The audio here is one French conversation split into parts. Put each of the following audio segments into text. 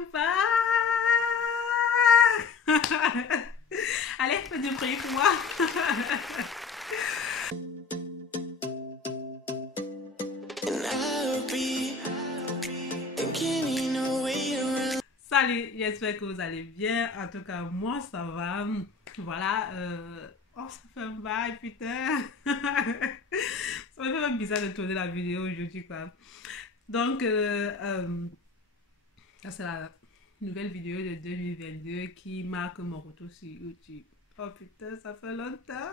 femme va. Allez, fais du bruit pour moi. Salut, j'espère que vous allez bien. En tout cas, moi, ça va. Voilà. Oh, ça fait un bail, putain. Ça me fait même bizarre de tourner la vidéo aujourd'hui, quoi. Donc, ça, c'est la nouvelle vidéo de 2022 qui marque mon retour sur YouTube. Oh putain, ça fait longtemps.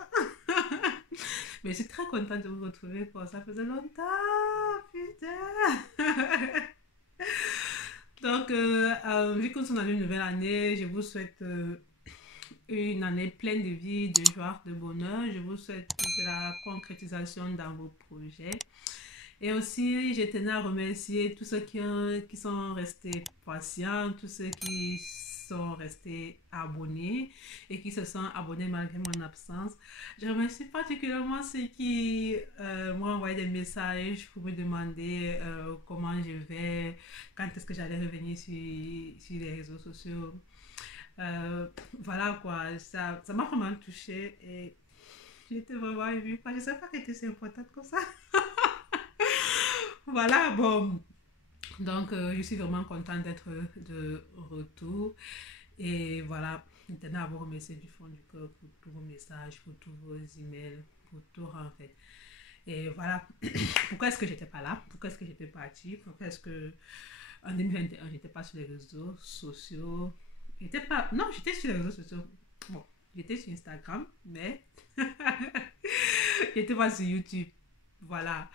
Mais je suis très contente de vous retrouver, quoi. Ça faisait longtemps, putain. Donc, vu qu'on est dans une nouvelle année, je vous souhaite une année pleine de vie, de joie, de bonheur. Je vous souhaite de la concrétisation dans vos projets. Et aussi, je tenais à remercier tous ceux qui sont restés patients, tous ceux qui sont restés abonnés et qui se sont abonnés malgré mon absence. Je remercie particulièrement ceux qui m'ont envoyé des messages pour me demander comment je vais, quand est-ce que j'allais revenir sur les réseaux sociaux. Voilà quoi, ça m'a vraiment touchée et j'étais vraiment émue. Je ne sais pas que c'était si importante comme ça. Voilà, bon. Donc, je suis vraiment contente d'être de retour. Et voilà, je tenais à vous remercier du fond du cœur pour tous vos messages, pour tous vos emails, pour tout en fait. Et voilà, pourquoi est-ce que j'étais pas là? Pourquoi est-ce que j'étais partie? Pourquoi est-ce que en 2021, j'étais pas sur les réseaux sociaux? J'étais pas... Non, j'étais sur les réseaux sociaux. Bon, j'étais sur Instagram, mais j'étais pas sur YouTube. Voilà,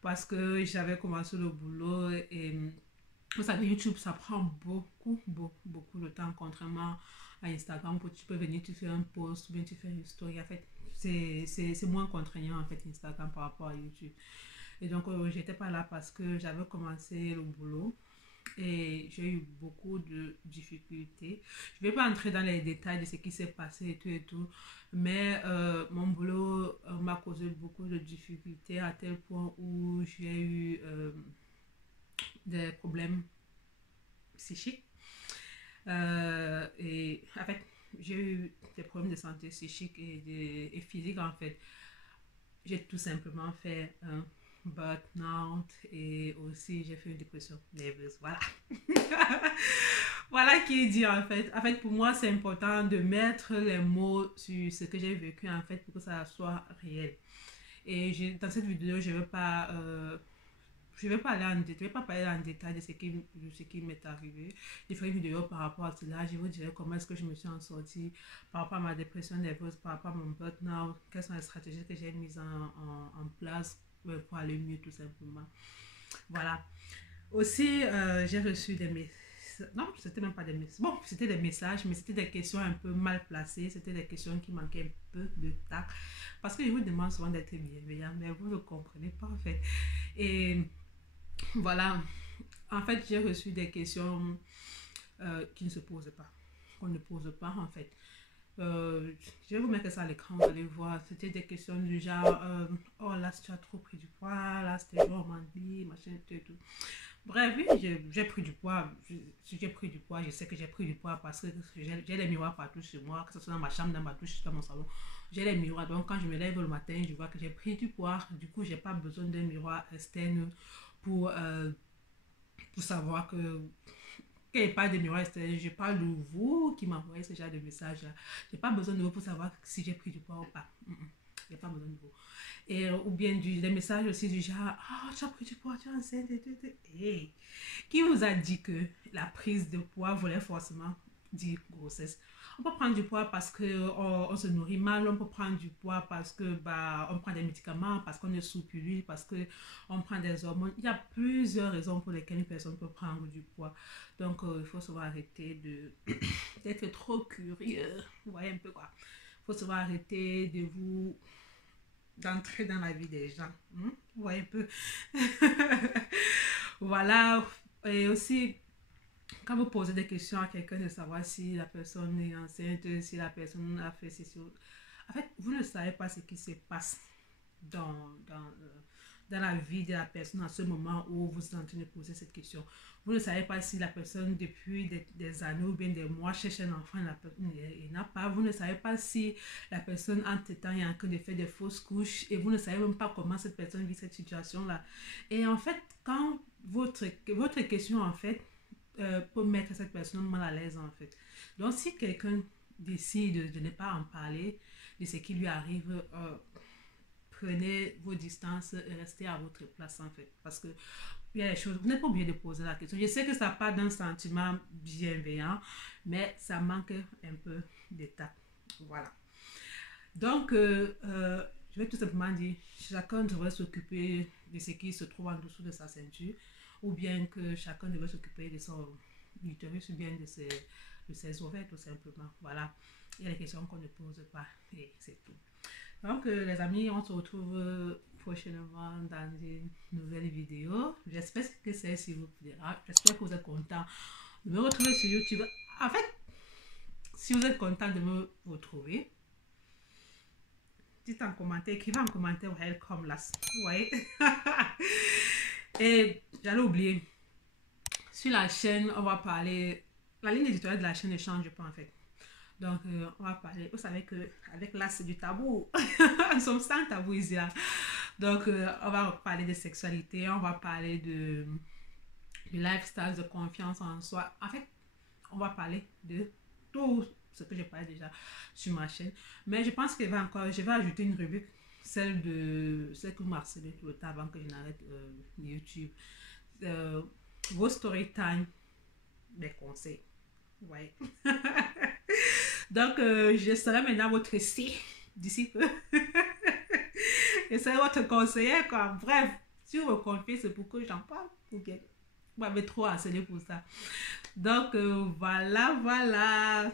parce que j'avais commencé le boulot et vous savez, YouTube, ça prend beaucoup de temps, contrairement à Instagram, où tu peux venir, tu fais un post ou bien tu fais une story. En fait, c'est moins contraignant, en fait, Instagram par rapport à YouTube. Et donc, j'étais pas là parce que j'avais commencé le boulot et j'ai eu beaucoup de difficultés. Je ne vais pas entrer dans les détails de ce qui s'est passé et tout, mais mon boulot m'a causé beaucoup de difficultés à tel point où j'ai eu des problèmes psychiques. Et en fait, j'ai eu des problèmes de santé psychique et physique en fait. J'ai tout simplement fait un burn-out et aussi j'ai fait une dépression nerveuse. Voilà. Voilà qui est dit en fait. En fait, pour moi, c'est important de mettre les mots sur ce que j'ai vécu en fait pour que ça soit réel. Et dans cette vidéo, je vais pas aller en détail, je vais pas parler en détail de ce qui m'est arrivé. Je ferai une vidéo par rapport à cela. Je vous dirai comment est-ce que je me suis en sortie par rapport à ma dépression nerveuse, par rapport à mon burn-out, quelles sont les stratégies que j'ai mises en place pour aller mieux tout simplement. Voilà. Aussi, j'ai reçu des messages. Non, c'était même pas des messages. Bon, c'était des messages, mais c'était des questions un peu mal placées. C'était des questions qui manquaient un peu de tact. Parce que je vous demande souvent d'être bienveillant, mais vous ne comprenez pas en fait. Et voilà, en fait, j'ai reçu des questions qui ne se posent pas, qu'on ne pose pas en fait. Je vais vous mettre ça à l'écran, vous allez voir. C'était des questions du genre oh là, tu as trop pris du poids, là, c'était genre dit, machin, tout et tout. Bref, oui, j'ai pris du poids. J'ai pris du poids, je sais que j'ai pris du poids parce que j'ai les miroirs partout chez moi, que ce soit dans ma chambre, dans ma douche, dans mon salon. J'ai les miroirs, donc quand je me lève le matin, je vois que j'ai pris du poids. Du coup, j'ai pas besoin d'un miroir externe pour, euh, pour savoir que qu'il n'y ait pas de miroir externe. Je parle de vous qui m'envoyez ce genre de message là. J'ai pas besoin de vous pour savoir si j'ai pris du poids ou pas. J'ai pas besoin de vous. Et, ou bien des messages aussi du genre ah, oh, tu as pris du poids, tu es enceinte et tout. Hey. Qui vous a dit que la prise de poids voulait forcément dire grossesse? On peut prendre du poids parce qu'on se nourrit mal, on peut prendre du poids parce que on prend des médicaments, parce qu'on est sous pilule, parce qu'on prend des hormones. Il y a plusieurs raisons pour lesquelles une personne peut prendre du poids. Donc il faut savoir arrêter d'être trop curieux. Vous voyez un peu quoi. Il faut savoir arrêter d'entrer dans la vie des gens. Vous voyez un peu. Voilà. Et aussi, quand vous posez des questions à quelqu'un de savoir si la personne est enceinte, si la personne a fait ceci. En fait, vous ne savez pas ce qui se passe dans dans la vie de la personne à ce moment où vous êtes en train de poser cette question. Vous ne savez pas si la personne, depuis des années ou bien des mois, cherche un enfant et n'a pas. Vous ne savez pas si la personne, entre-temps, est en train de faire des fausses couches et vous ne savez même pas comment cette personne vit cette situation-là. Et en fait, quand votre question, en fait, peut mettre cette personne mal à l'aise, en fait. Donc, si quelqu'un décide de ne pas en parler de ce qui lui arrive, prenez vos distances et restez à votre place, en fait. Parce que il y a des choses, vous n'êtes pas obligé de poser la question. Je sais que ça part d'un sentiment bienveillant, mais ça manque un peu d'état. Voilà. Donc, je vais tout simplement dire, chacun devrait s'occuper de ce qui se trouve en dessous de sa ceinture, ou bien que chacun devrait s'occuper de son utérus, ou bien de ses ovaires, tout simplement. Voilà. Il y a des questions qu'on ne pose pas, et c'est tout. Donc, les amis, on se retrouve prochainement dans une nouvelle vidéo. J'espère que celle-ci vous plaira. J'espère que vous êtes content de me retrouver sur YouTube. En fait, si vous êtes content de me retrouver, dites en commentaire, écrivez en commentaire welcome là. Vous voyez? Et j'allais oublier. Sur la chaîne, on va parler. La ligne éditoriale de la chaîne ne change pas en fait. Donc, on va parler. Vous savez qu'avec là, c'est du tabou. Nous sommes sans tabou ici. Là. Donc, on va parler de sexualité, on va parler du lifestyle, de confiance en soi. En fait, on va parler de tout ce que j'ai parlé déjà sur ma chaîne. Mais je pense que je vais ajouter une rubrique, celle que vous m'harcelez tout le temps avant que je n'arrête YouTube. Vos story time, mes conseils. Ouais. Donc, je serai maintenant votre C d'ici peu. Et c'est votre conseiller, quoi. Bref, si vous me confiez, c'est pourquoi j'en parle. Ou bien, vous m'avez trop harcelé pour ça. Donc, voilà.